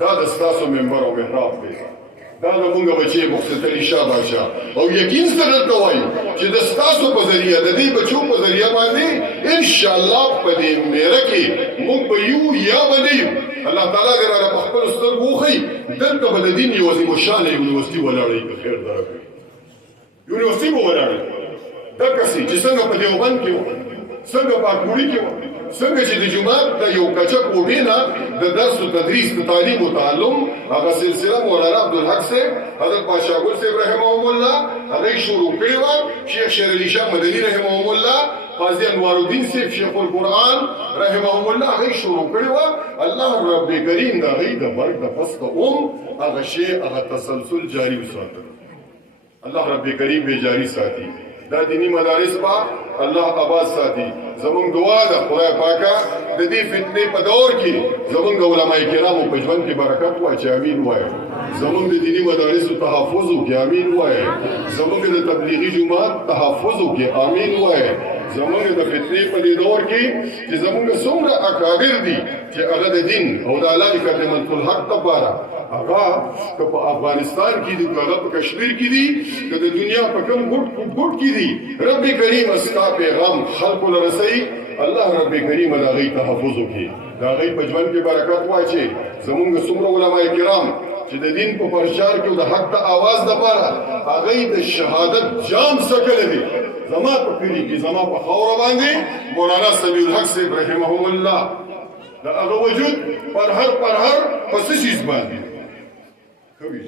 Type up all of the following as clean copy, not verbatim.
دا د ستاسو منبر او محراب دی، دا د مونږ بچی مقصد علي شاه بادشاه او یقین سره درته وایو چې د ستاسو په ذریعه د دې بچو په ذریعه باندې انشاءالله په دې میره کې مونږ به یو یا به نه یو. الله تعالی دې راله په خپلو سترګو وښیي دلته به د دین یو عظیم الشانه یونیورسټي ولاړوي که خیر درکوي. یونیورسټي به ولاړوي دقسې چې څنګه په دیوبند کې وه، څنګه په اکبري کې وه، څنګه چې د جومات د یو کچه کوټې نه د درس و تدریس د تعلیم و تعلم هغه سلسله مولانا عبدالحق صاحب، حضرت پاشا ګل صاحب رحمهم الله هغه یې شروع کړې وه، شیخ شیر علي شاه مدني رحمهم الله، قاضي انوار الدین صاحب شیخ القرآن رحمهم الله هغه یې شروع کړې وه. الله رب کریم د هغې د مرګ د پس که هغه شی هغه تسلسل جاري وساتل. الله رب کریم به جاري ساتي. دا دینی مدارس با الله آباد ساتي. زمونږ دعا ده خدای پاکه د دې فتنې په دور کې زمونږ علماء کرامو په ژوند کې برکت واچي، امین وایه. زمونږ د دینی مدارسو تحفظ وکړي، امین وایه. زمونږ د تبلیغي جومات تحفظ وکړي، امین وایه. زمونږ د فتنې په دې دور کې چې زمونږ څومره اکابر دي چې هغه د دین او د الله د کلمة الحق لپاره هغه که په افغانستان کې دي که هغه په کشمیر کې دي که د دنیا په کوم ګوټ کې دي، رب کریم ستا پیغام خلکو له رسوي. الله رب کریم د هغوی تحفظ وکړي، د هغوی په ژوند کې برکت واچي. زمونږ څومره علما کرام چې د دین په پرچار کې او د حق د اواز دپاره هغوی د شهادت جام څکلی دی. زما په کلي کې زما په خاوره باندې مولانا سمیع الحق صاحب رحمهم الله د هغه وجود پرهر په څه شیز باندې کوي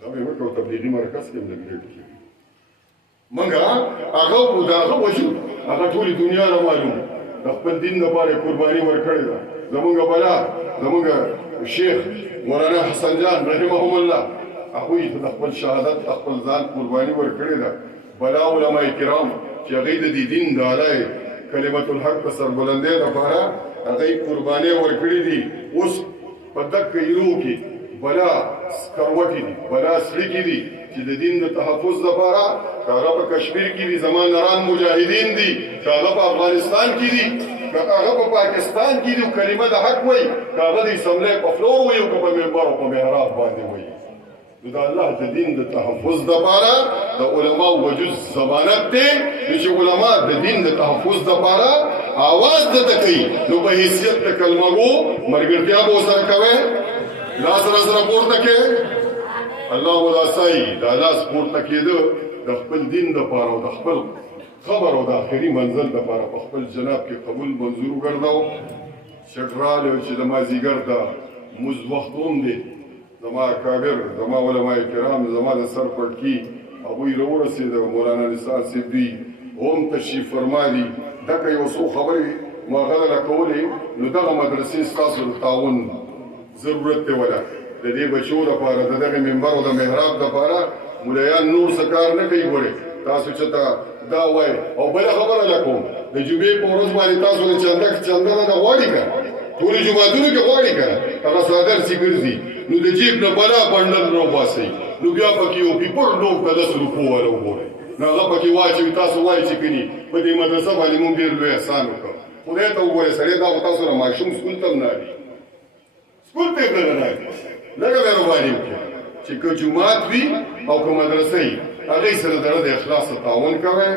دا مې وکړو تبلیغي مرکز کې مې ګرېټ کې منګه هغه د هغه وجود هغه ټولې دنیا نه معلوم د خپل دین لپاره قرباني ورکړې ده. زمونږ بلا زمونږ شیخ مولانا حسن جان رحمهم الله هغوی د خپل شهادت خپل ځان قرباني ورکړې ده. بلا علماء کرام چې هغوی د دې دین د اعلی کلمة الحق په سربلندۍ لپاره هغوی قربانۍ ورکړي دي. اوس په دغه ایرو کې بلا سکروټې دي، بلا سړکې دي چې د دین د تحفظ لپاره که هغه په کشمیر کې دي زما نران مجاهدین دي، که هغه په افغانستان کې دي، که هغه په پاکستان کې دي کلمه د حق وایي، که هغه د اسمبلۍ په فلور وایي او که په منبر او په محراب باندې وایي. نو د الله د دین د تحفظ دپاره د علماو وجود ضمانت دی چې علما د دین د تحفظ دپاره آواز درته کوي. نو په حیثیت د کلمګو ملګرتیا به ورسره کوئ، لاس راسره پورته کې الله ولا سایي دا لاس پورته کېده د خپل دین دپاره او د خپل خبر او د آخري منزل دپاره په خپل جناب کې قبول منظور وګرځو. شکراله چې د مازدیګر د مونځ وخت هم دی، زما اکابر زما علماء کرام زما د سر پړکي هغوی راورسېده، مولانا نثار صاحب دوی هم تشریف فرما دي. دغه یو څو خبرې مو هغه له کولې. نو دغه مدرسې ستاسو د تعاون ضرورت دی ولا د دې بچو لپاره د دغه منبر او د محراب لپاره ملایان نور څه کار نه کوي. ګورئ تاسو چې دا وایي. او بله خبره له کوم د جمعې په ورځ باندې تاسو له چنده نه غواړي که ټولې جوماتونو کې غواړي که هغه څادر چې ګرځي نو د جیب نه بلا بنډل راوباسئ، نو بیا پکې یو پیپر نوټ د 10 روپو والا وګورئ، نو هغه پکې واچوي. تاسو وایئ چې کني په دې مدرسه باندې مونږ ډېر لوی احسان وکړ. خدای ته وګورئ سړی دا خو تاسو نه ماشوم سکول ته هم نه اړي، سکول ته یې نه اړي. لږه مهرباني وکړئ چې که جومات وي او که مدرسه وي هغې سره د اخلاص تعاون کوئ.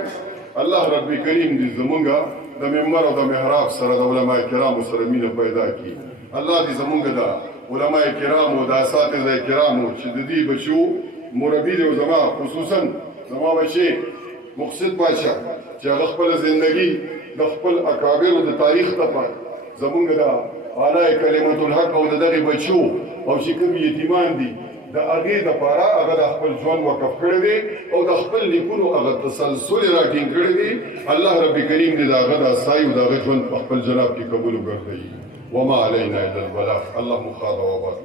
الله رب کریم دې زمونږ د منبر او د محراب سره د علماء کرامو سره مینه پیدا کړي. الله دې زمونږ د علماء کرامو د اساتذه کرامو چې د دې بچو مربي دی او زما خصوصا زما بچی مقصد بادشاه چې هغه خپله زندګي د خپل اکابرو د تاریخ لپاره زمونږ د اعلی کلمة الحق او د دغې بچو او چې کوم یتیمان دي د هغې دپاره هغه د خپل ژوند وقف کړی دی او د خپل لیکونو هغه تسلسل یې راټینګ کړی دی. الله رب کریم دې د هغه د سایې او د هغه ژوند په خپل جناب کې قبول وګرځوي. وما علينا إلا البلاغ. اللهم خاض وبارك.